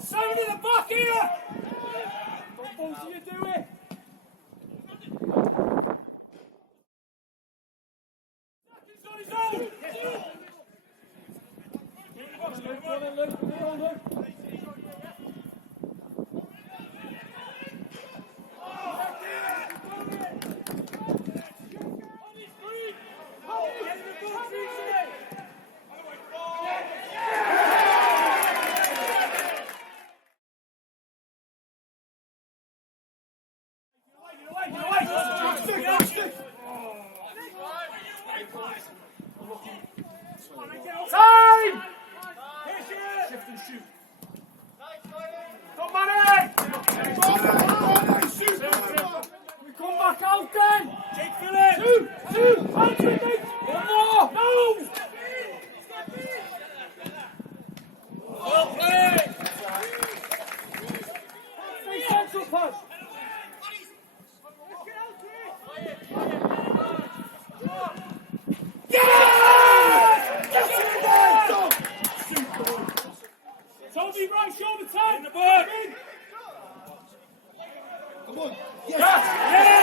Someone in the back here! What balls are you doing? He's on his own! Time! Shift and shoot. Dominic! We come back out then! Jake Phillips! Two! One more! No! Well played! Stay central push! Toby, right shoulder time! In the board! Come on! Yes!